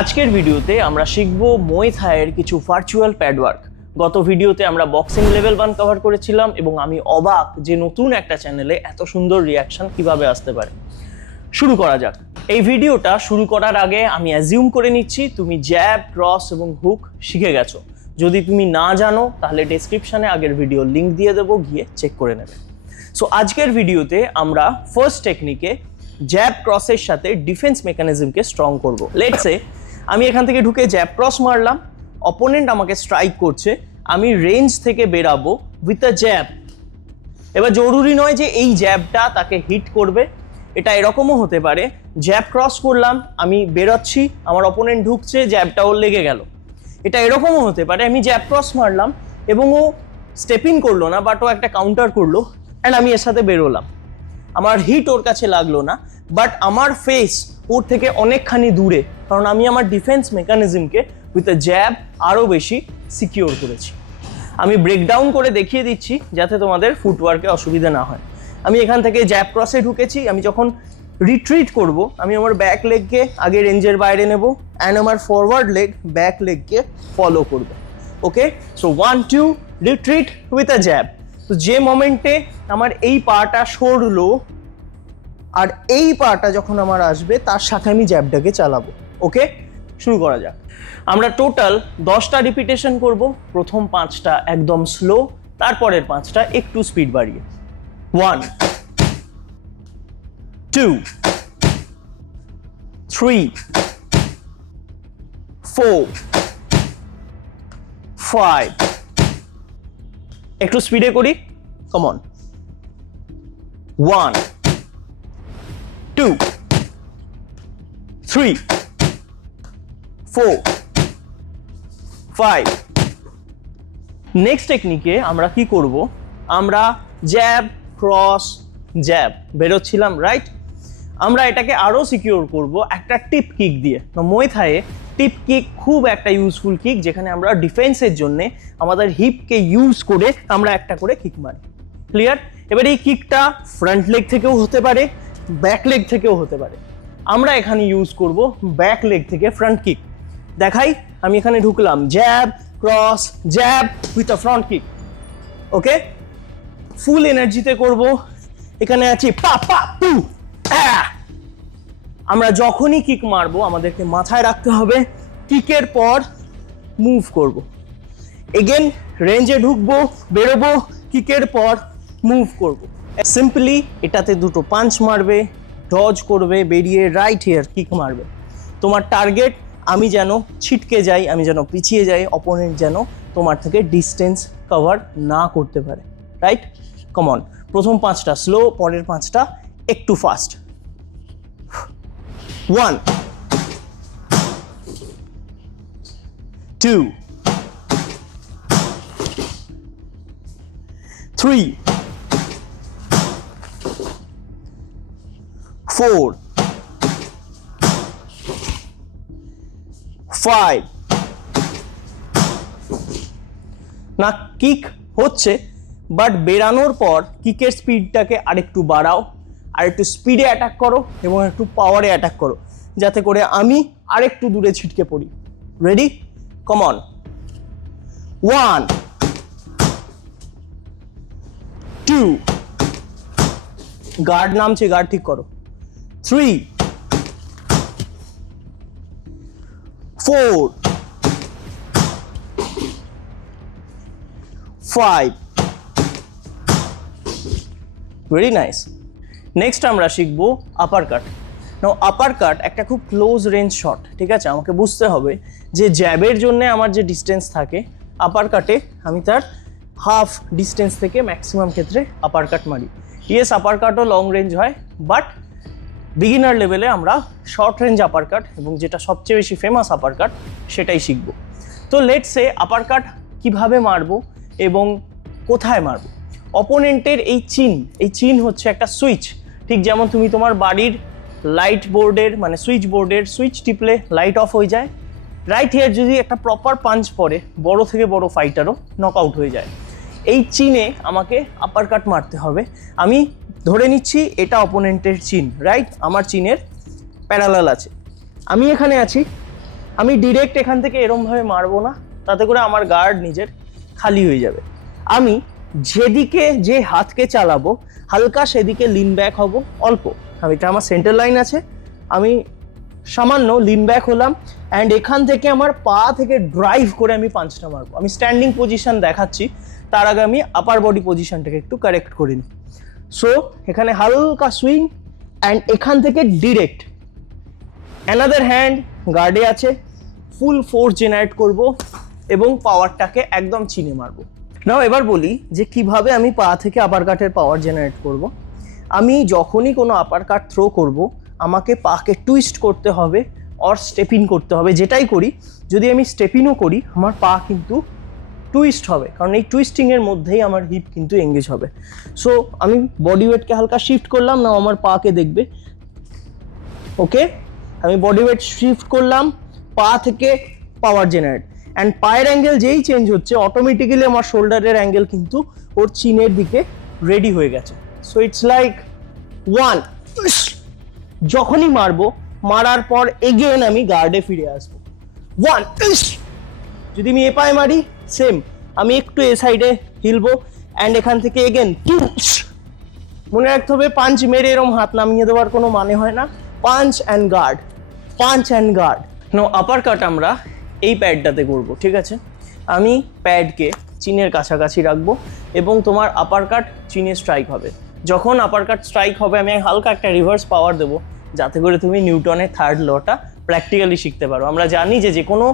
আজকের ভিডিওতে আমরা শিখব মুay থাইয়ের কিছু ভার্চুয়াল প্যাডওয়ার্ক। গত ভিডিওতে আমরা বক্সিং লেভেল 1 কভার করেছিলাম এবং আমি অবাক যে নতুন একটা চ্যানেলে এত সুন্দর রিয়াকশন কিভাবে আসতে পারে। শুরু করা যাক। এই ভিডিওটা শুরু করার আগে আমি অ্যাজিউম করে নিচ্ছি তুমি জ্যাব, ক্রস এবং হুক শিখে গেছো। যদি তুমি না জানো তাহলে ডেসক্রিপশনে আগের ভিডিও লিংক দিয়ে দেবো, গিয়ে চেক করে নেবে। সো আজকের ভিডিওতে আমরা ফার্স্ট টেকনিকে জ্যাব ক্রসের সাথে ডিফেন্স মেকানিজমকে স্ট্রং করব। লেটস সে আমি এখান থেকে ঢুকে জ্যাব ক্রস মারলাম, অপোনেন্ট আমাকে স্ট্রাইক করছে, আমি রেঞ্জ থেকে বেরাবো উইথ আ জ্যাব। এবার জরুরি নয় যে এই জ্যাবটা তাকে হিট করবে, এটা এরকমও হতে পারে জ্যাব ক্রস করলাম, আমি বেরোচ্ছি, আমার অপোনেন্ট ঢুকছে, জ্যাবটা ওর লেগে গেল। এটা এরকমও হতে পারে আমি জ্যাব ক্রস মারলাম এবং ও স্টেপ ইন করলো না, বাট ও একটা কাউন্টার করলো অ্যান্ড আমি এর সাথে বেরোলাম। আমার হিট ওর কাছে লাগলো না, বাট আমার ফেস ওর থেকে অনেকখানি দূরে, কারণ আমি আমার ডিফেন্স মেকানিজমকে উইথ আ জ্যাব আরও বেশি সিকিওর করেছি। আমি ব্রেকডাউন করে দেখিয়ে দিচ্ছি যাতে তোমাদের ফুটওয়ার্কে অসুবিধা না হয়। আমি এখান থেকে জ্যাব ক্রসে ঢুকেছি, আমি যখন রিট্রিট করব আমি আমার ব্যাক লেগকে আগে রেঞ্জের বাইরে নেব অ্যান্ড আমার ফরওয়ার্ড লেগ ব্যাক লেগকে ফলো করব। Okay, so 1 2 retreat with a jab. তো যে মোমেন্টে আমার এই পাটা সরলো আর এই পাটা যখন আমার আসবে তার সাথে আমি জ্যাবটাকে চালাবো। ওকে, শুরু করা যাক। আমরা টোটাল 10টা রিপিটেশন করব। প্রথম 5টা একদম স্লো, তারপরের 5টা একটু স্পিড বাড়িয়ে। 1 2 3 4 5, একটু স্পিডে করি, কাম অন। 1 2 3 4 5। নেক্সট টেকনিকে আমরা কি করব, আমরা জ্যাব ক্রস জ্যাব বেরোচ্ছিলাম, রাইট? আমরা এটাকে আরো সিকিউর করব একটা টিপ কিক দিয়ে। তো মুay থাইয়ে টিপ কিক খুব একটা ইউজফুল কিক, যেখানে আমরা ডিফেন্সের জন্য আমাদের হিপকে ইউজ করে আমরা একটা করে কিক মারি। ক্লিয়ার? এবার এই কিকটা ফ্রন্ট লেগ থেকেও হতে পারে, ব্যাক লেগ থেকেও হতে পারে। আমরা এখানে ইউজ করব ব্যাক লেগ থেকে ফ্রন্ট কিক। দেখাই, আমি এখানে ঢুকলাম, jab cross jab with a front kick. Okay, full এনার্জিতে করব। এখানে আছি পা পা পু। আমরা যখনই কিক মারবো আমাদেরকে মাথায় রাখতে হবে কিকের পর মুভ করব। এগেন রেঞ্জে ঢুকবো, বেরোবো, কিকের পর মুভ করব। সিম্পলি এটাতে দুটো পাঞ্চ মারবে, ডজ করবে, বেরিয়ে রাইট হিয়ার কিক মারবে। তোমার টার্গেট আমি যেন ছিটকে যাই, আমি যেন পিছিয়ে যাই, অপোনেন্ট যেন তোমার থেকে ডিস্টেন্স কভার না করতে পারে, রাইট? Come on. প্রথম 5টা স্লো, পরের 5টা একটু ফাস্ট। 1 2 3 4 5। না কিক হচ্ছে, বাট বেরানোর পর কিকের স্পিডটাকে আরেকটু বাড়াও, আর একটু স্পিডে অ্যাটাক করো এবং একটু পাওয়ারে অ্যাটাক করো, যাতে করে আমি আরেকটু দূরে ছিটকে পড়ি। রেডি? Come on. 1 2, গার্ড নামছে, গার্ড ঠিক করো। 3 4 5। Very nice. নেক্সট আমরা শিখবো আপার কাট। নাও আপার কাট একটা খুব ক্লোজ রেঞ্জ শট, ঠিক আছে? আমাকে বুঝতে হবে যে জ্যাবের জন্য আমার যে ডিস্টেন্স থাকে, আপার কাটে আমি তার হাফ ডিস্টেন্স থেকে ম্যাক্সিমাম ক্ষেত্রে আপার কাট মারি। ইয়েস, আপার কাটও লং রেঞ্জ হয়, বাট বিগিনার লেভেলে আমরা শর্ট রেঞ্জ আপার কাট এবং যেটা সবচেয়ে বেশি ফেমাস আপার কাট সেটাই শিখব। তো লেটস সে আপার কাট কীভাবে মারবো এবং কোথায় মারবো। অপোনেন্টের এই চিন হচ্ছে একটা সুইচ। ঠিক যেমন তুমি তোমার বাড়ির লাইট বোর্ডের মানে সুইচ বোর্ডের সুইচ টিপলে লাইট অফ হয়ে যায়, রাইট হিয়ার যদি একটা প্রপার পাঞ্চ পড়ে বড় থেকে বড় ফাইটারও নক আউট হয়ে যায়। এই চিনে আমাকে আপার কাট মারতে হবে। আমি ধরে নিচ্ছি এটা অপোনেন্টের চিন, রাইট? আমার চিনের প্যারালাল আছে, আমি এখানে আছি, আমি ডিরেক্ট এখান থেকে এরমভাবে মারবো না, তাতে করে আমার গার্ড নিজের খালি হয়ে যাবে। আমি যেদিকে যে হাতকে চালাবো হালকা সেদিকে লিন ব্যাক হব অল্প। এটা আমার সেন্টার লাইন আছে, আমি সামান্য লিন ব্যাক হলাম অ্যান্ড এখান থেকে আমার পা থেকে ড্রাইভ করে আমি পাঁচটা মারবো। আমি স্ট্যান্ডিং পজিশন দেখাচ্ছি, তার আগে আমি আপার বডি পজিশনটাকে একটু কারেক্ট করে নিই। সো এখানে হালকা সুইং অ্যান্ড এখান থেকে ডিরেক্ট অ্যানাদার হ্যান্ড গার্ডে আছে, ফুল ফোর্স জেনারেট করব এবং পাওয়ারটাকে একদম চিনে মারবো। নাও এবার বলি যে কিভাবে আমি পা থেকে আপার কাটের পাওয়ার জেনারেট করব। আমি যখনই কোনো আপার কাট থ্রো করব আমাকে পাকে টুইস্ট করতে হবে অর স্টেপ ইন করতে হবে। যেটাই করি, যদি আমি স্টেপ ইনও করি আমার পা কিন্তু টুইস্ট হবে, কারণ এই টুইস্টিংয়ের মধ্যেই আমার হিপ কিন্তু এঙ্গেজ হবে। সো আমি বডি ওয়েটকে হালকা শিফট করলাম, না আমার পাকে দেখবে। ওকে, আমি বডি ওয়েট শিফট করলাম, পা থেকে পাওয়ার জেনারেট অ্যান্ড পায়ের অ্যাঙ্গেল যেই চেঞ্জ হচ্ছে অটোমেটিক্যালি আমার শোল্ডারের অ্যাঙ্গেল কিন্তু ওর চিনের দিকে রেডি হয়ে গেছে। সো ইটস লাইক ওয়ান, যখনই মারবো মারার পর এগেন আমি গার্ডে ফিরে আসবো। ওয়ান, যদি আমি এ পায়ে মারি সেম, আমি একটু এ সাইডে হিলবো অ্যান্ড এখান থেকে এগেন টু। মনে রাখতে হবে পাঞ্চ মেরে এরম হাত নামিয়ে দেওয়ার কোনো মানে হয় না। Punch and guard, punch and guard. No, uppercut আমরা এই প্যাডটাতে করব, ঠিক আছে? আমি প্যাডকে চিনের কাছাকাছি রাখবো এবং তোমার আপার কাট চিনে স্ট্রাইক হবে। যখন আপার কাট স্ট্রাইক হবে আমি হালকা একটা রিভার্স পাওয়ার দেবো, যাতে করে তুমি নিউটনের থার্ড লটা প্র্যাকটিক্যালি শিখতে পারো। আমরা জানি যে কোনো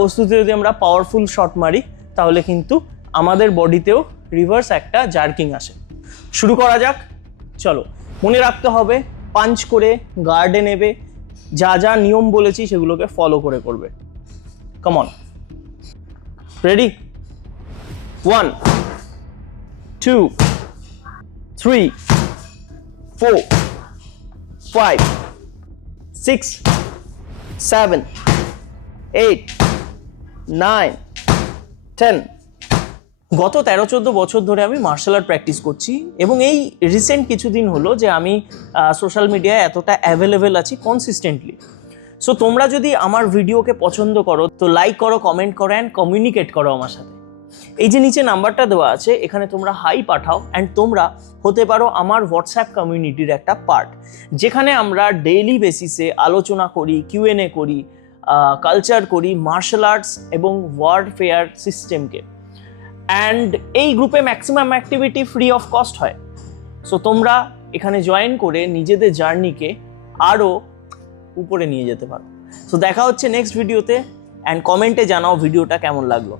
বস্তুতে যদি আমরা পাওয়ারফুল শট মারি তাহলে কিন্তু আমাদের বডিতেও রিভার্স একটা জার্কিং আসে। শুরু করা যাক, চলো। মনে রাখতে হবে পাঞ্চ করে গার্ডে নেবে, যা যা নিয়ম বলেছি সেগুলোকে ফলো করে করবে। Come on, ready? 1 2 3 4 5 6 7 8 9 10। গত 13-14 বছর ধরে আমি মার্শাল আর্ট প্র্যাকটিস করছি এবং এই রিসেন্ট কিছুদিন হলো যে আমি সোশ্যাল মিডিয়ায় এতটা অ্যাভেলেবেল আছি কনসিস্টেন্টলি। সো তোমরা যদি আমার ভিডিওকে পছন্দ করো তো লাইক করো, কমেন্ট করো অ্যান্ড কমিউনিকেট করো আমার সাথে। এই যে নিচে নাম্বারটা দেওয়া আছে এখানে তোমরা হাই পাঠাও অ্যান্ড তোমরা হতে পারো আমার হোয়াটসঅ্যাপ কমিউনিটির একটা পার্ট, যেখানে আমরা ডেইলি বেসিসে আলোচনা করি, কিউএনএ করি, কালচার করি, মার্শাল আর্টস এবং ওয়ারফেয়ার সিস্টেমকে। অ্যান্ড এই গ্রুপে maximum activity free of cost হয়। সো তোমরা এখানে জয়েন করে নিজেদের জার্নিকে আরও উপরে নিয়ে যেতে পারো। সো দেখা হচ্ছে নেক্সট ভিডিওতে অ্যান্ড কমেন্টে জানাও ভিডিওটা কেমন লাগলো।